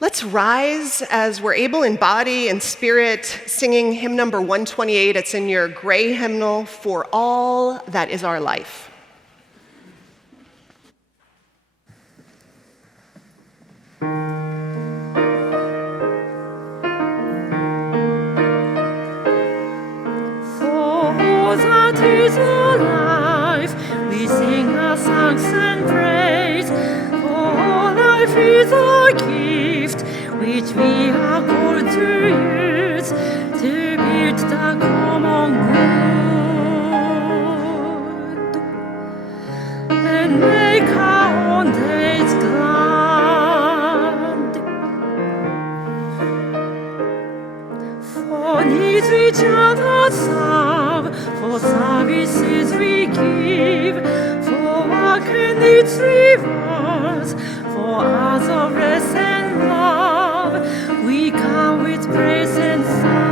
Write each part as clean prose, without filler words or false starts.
Let's rise as we're able in body and spirit, singing hymn number 128. It's in your gray hymnal, For All That Is Our Life. For that is our life, we sing our thanks and praise. For life is our gift, which we are called to use to build the common good. services we give, for work and its rewards, for hours of rest and love, we come with praise and thanks.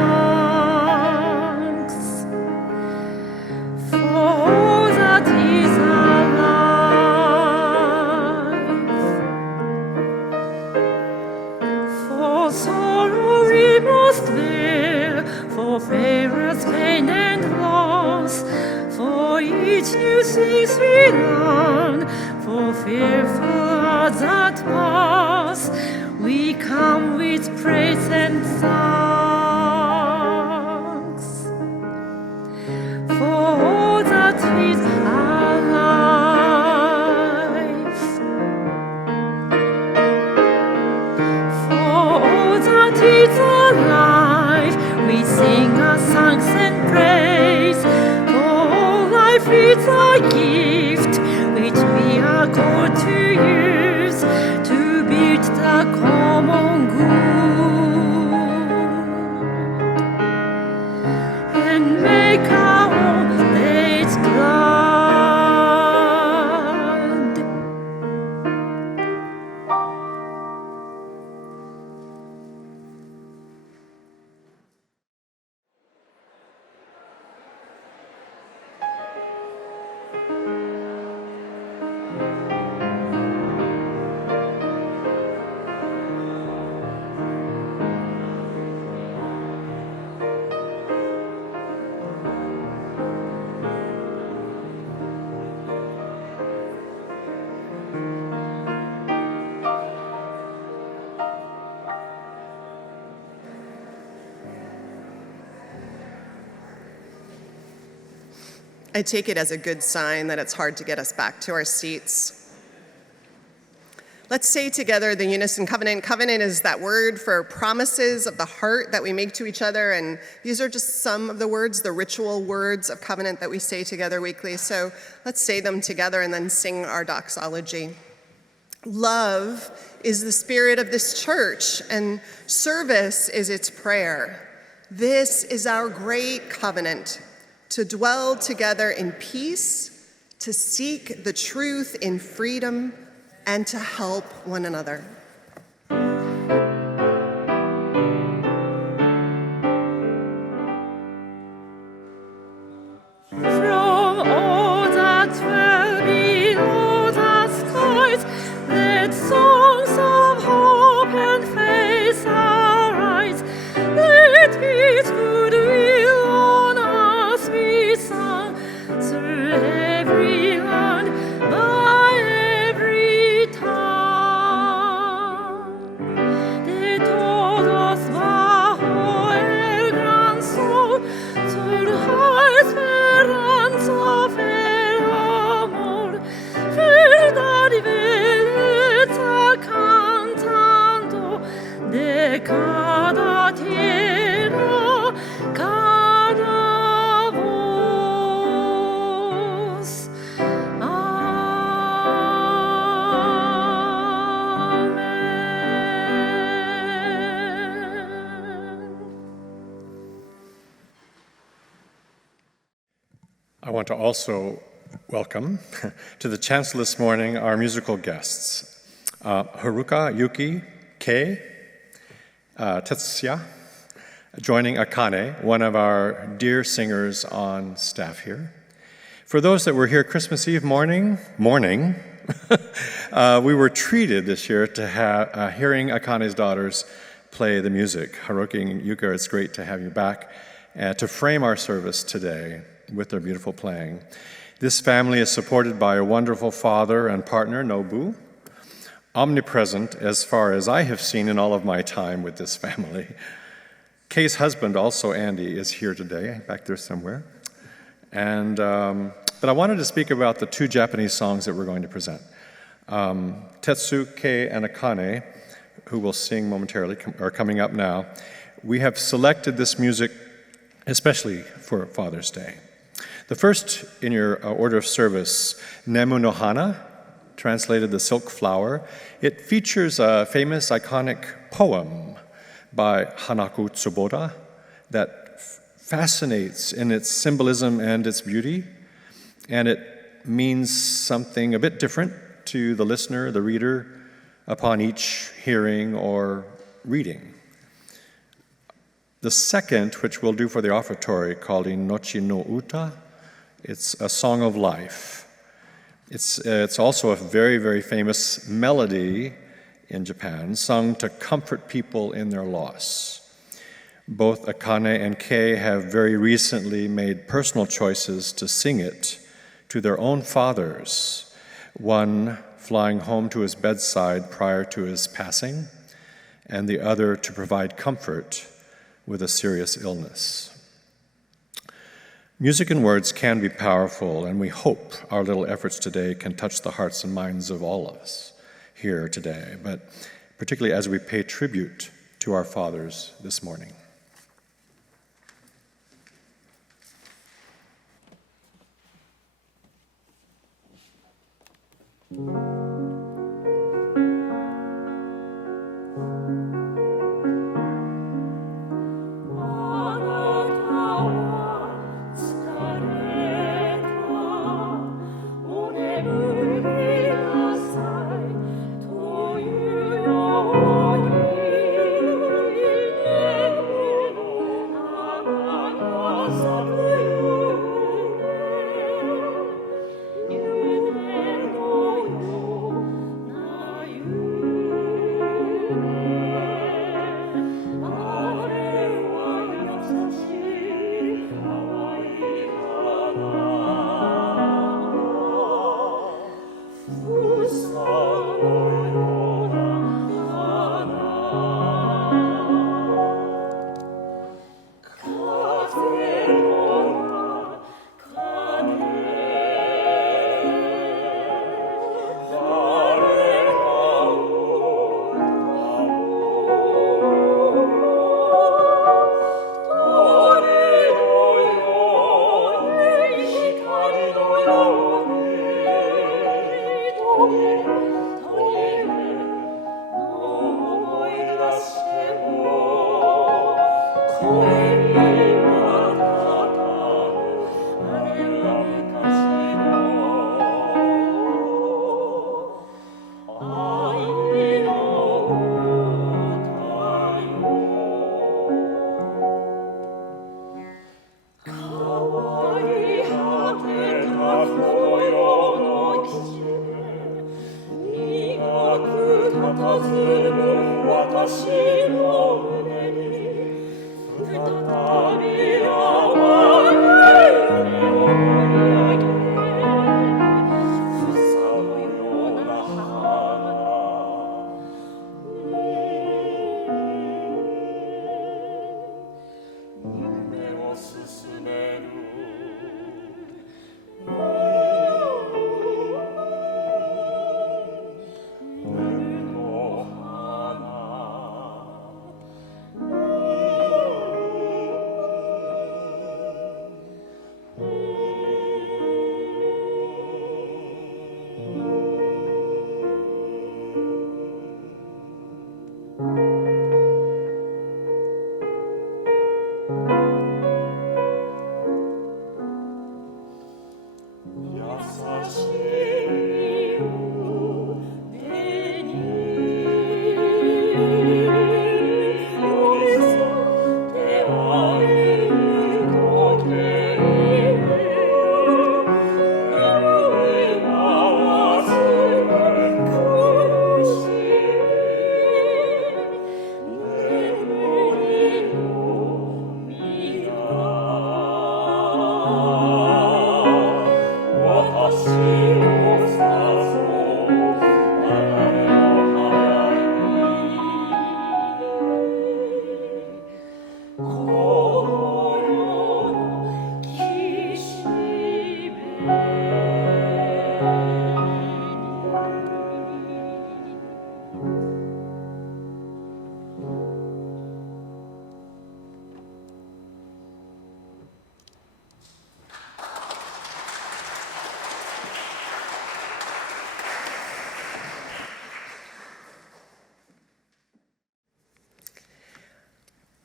For all that is our life, for sorrow we must bear, for failures, pain and loss, for each new things we learn, for fearful hours that pass, we come with praise and thanks. For all that is our life, for all that is our life, we sing our songs and praise. For all life is a gift which we are called to use to build the common good and make our own days glad. I take it as a good sign that it's hard to get us back to our seats. Let's say together the unison covenant. Covenant is that word for promises of the heart that we make to each other, and these are just some of the words, the ritual words of covenant that we say together weekly. So let's say them together and then sing our doxology. Love is the spirit of this church, and service is its prayer. This is our great covenant, to dwell together in peace, to seek the truth in freedom, and to help one another. From all that dwell below the skies, let songs of hope and faith arise. Let peace, goodwill on us be sung through every land, by every tongue. De todos bajo el gran sol, surja esperanza, fer amor, verdad y belleza cantando de cada tierra, cada voz. I want to also welcome to the chancel this morning our musical guests, Haruka, Yuki, Kei, Tetsuya, joining Akane, one of our dear singers on staff here. For those that were here Christmas Eve morning, we were treated this year to have hearing Akane's daughters play the music. Haruka and Yuki, it's great to have you back to frame our service today with their beautiful playing. This family is supported by a wonderful father and partner, Nobu, omnipresent as far as I have seen in all of my time with this family. Kay's husband, also Andy, is here today, back there somewhere. And but I wanted to speak about the two Japanese songs that we're going to present. Tetsu, Kei, and Akane, who will sing momentarily, are coming up now. We have selected this music especially for Father's Day. The first in your order of service, Nemu no Hana, translated the silk flower. It features a famous iconic poem by Hanaku Tsuboda that fascinates in its symbolism and its beauty, and it means something a bit different to the listener, the reader, upon each hearing or reading. The second, which we'll do for the offertory, called Inochi no Uta, it's a song of life. It's also a very, very famous melody in Japan, sung to comfort people in their loss. Both Akane and Kei have very recently made personal choices to sing it to their own fathers, one flying home to his bedside prior to his passing, and the other to provide comfort with a serious illness. Music and words can be powerful, and we hope our little efforts today can touch the hearts and minds of all of us here today, but particularly as we pay tribute to our fathers this morning.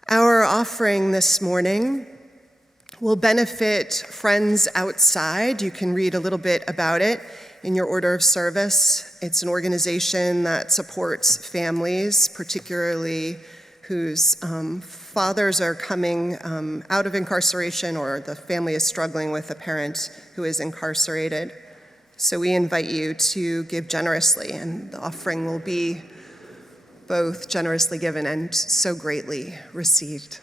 Our offering this morning will benefit friends outside. You can read a little bit about it in your order of service. It's an organization that supports families, particularly whose fathers are coming out of incarceration, or the family is struggling with a parent who is incarcerated. So we invite you to give generously, and the offering will be both generously given and so greatly received.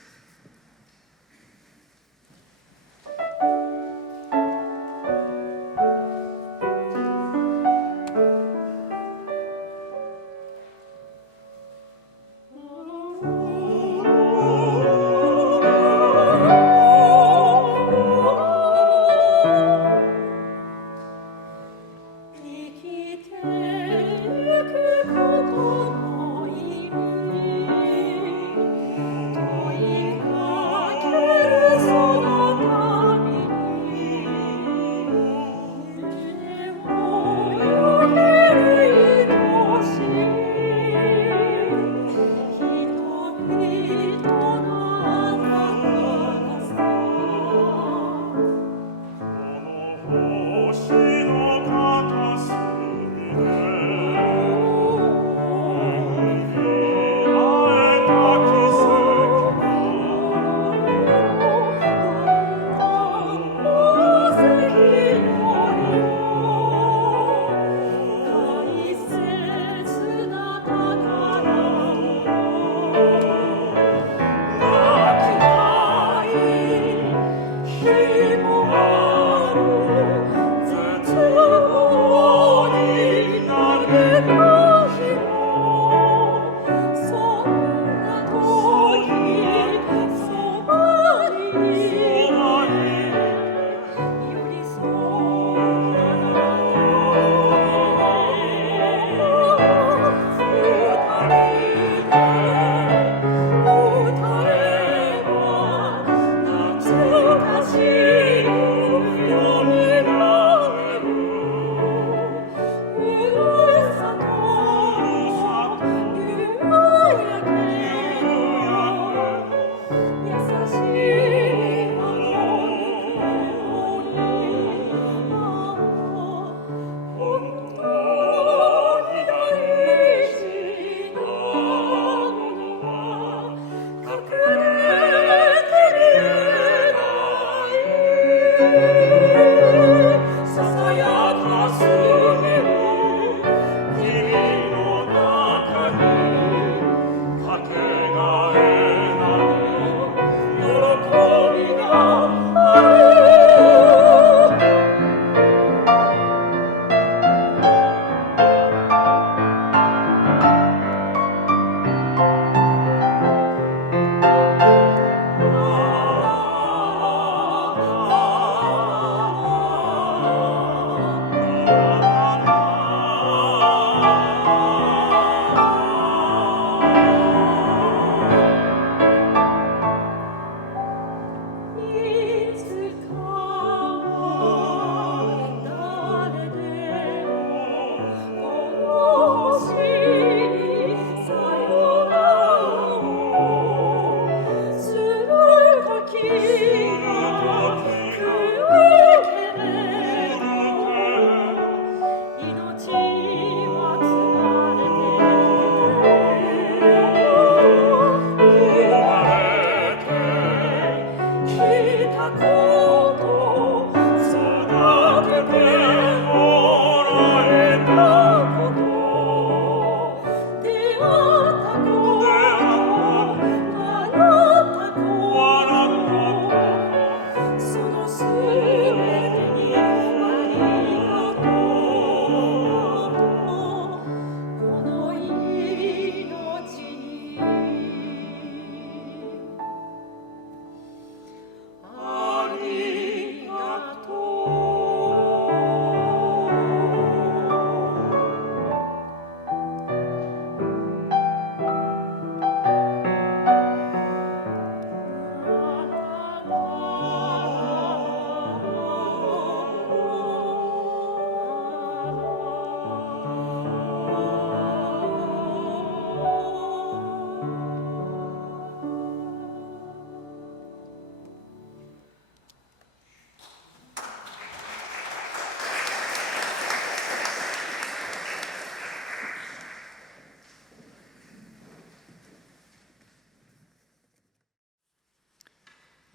To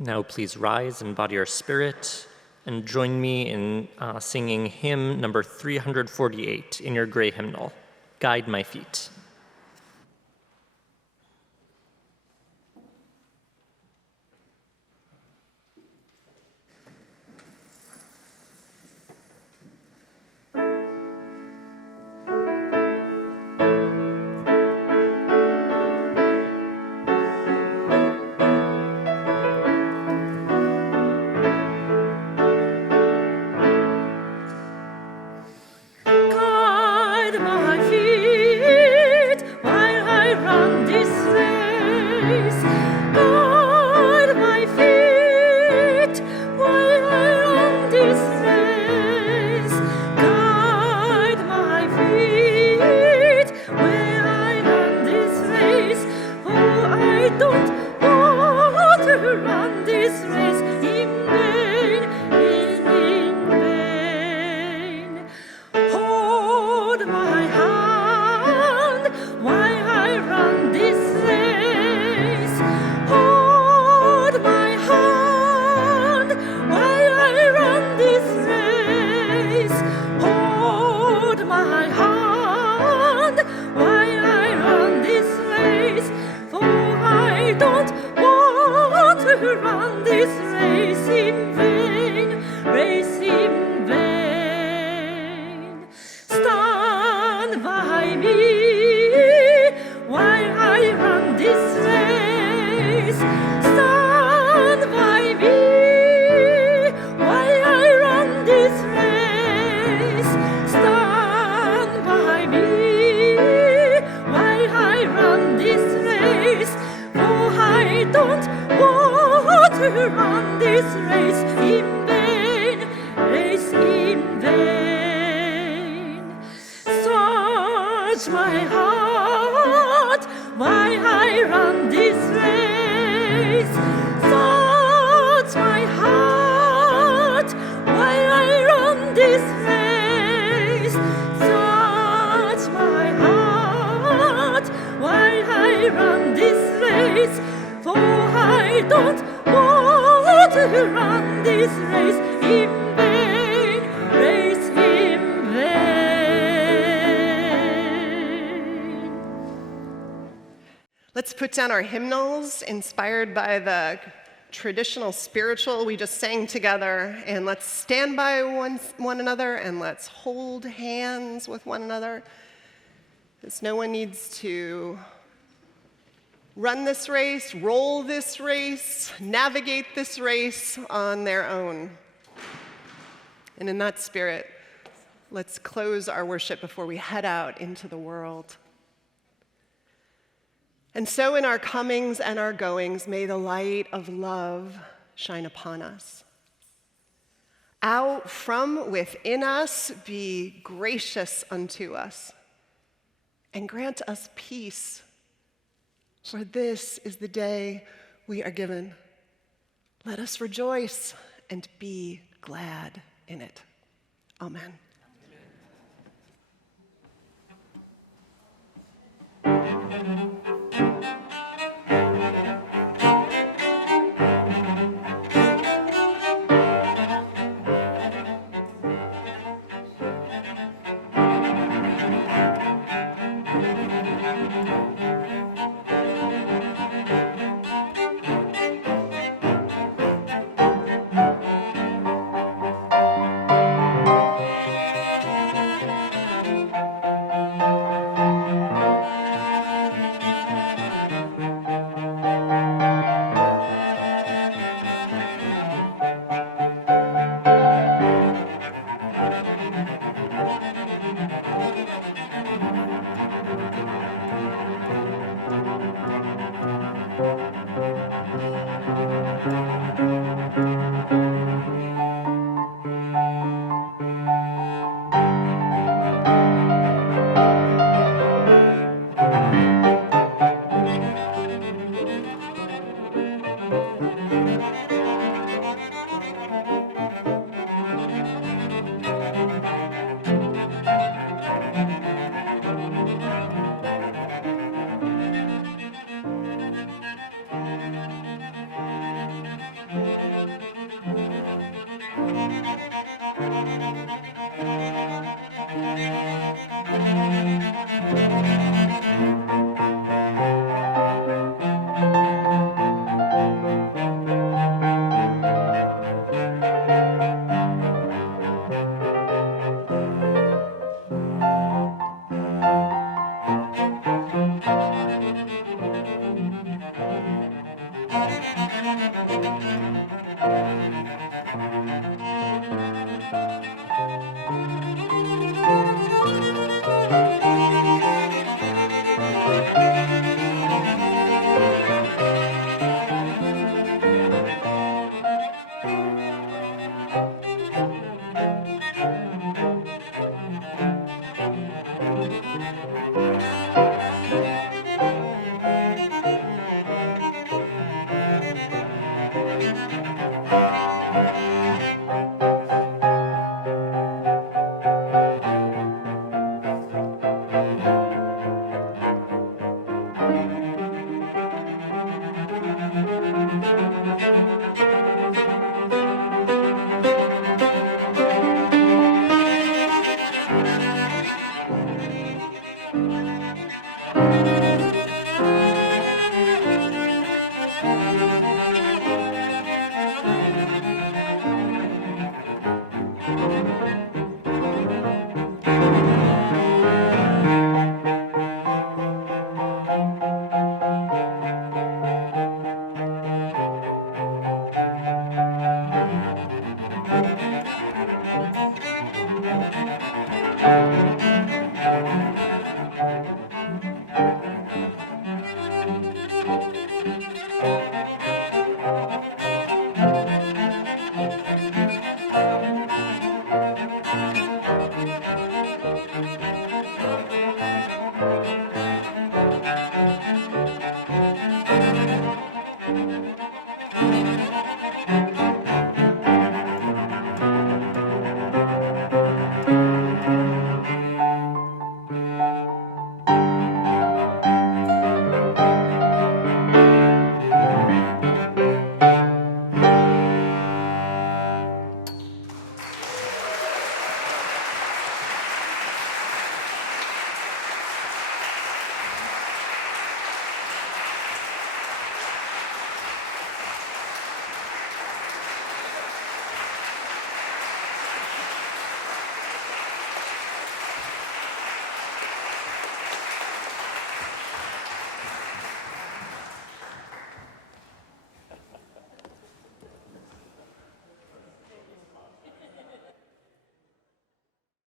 Now please rise and body our spirit and join me in singing hymn number 348 in your gray hymnal, Guide My Feet. Guide my feet while I run this race. Guide my feet while I run this race. Guide my feet while I run this race. Oh, I don't want to run this race in vain, in vain. Hold my hand while I run this race. Hold my hand while I run this race. Hold my hand while I run this race. For I don't want to run this race in vain, race in vain. Stand by me while I run this race. Stand by me while I run this race. Stand by me while I run this race. For I don't want to run this race in vain, race in vain. Search my heart while I run this race. Search my heart while I run this race. Search my heart while I run this race. For I don't want to run this race in vain, race in vain. Let's put down our hymnals inspired by the traditional spiritual we just sang together, and let's stand by one another and let's hold hands with one another, because no one needs to run this race, roll this race, navigate this race on their own. And in that spirit, let's close our worship before we head out into the world. And so in our comings and our goings, may the light of love shine upon us. Out from within us, be gracious unto us, and grant us peace. For this is the day we are given. Let us rejoice and be glad in it. Amen.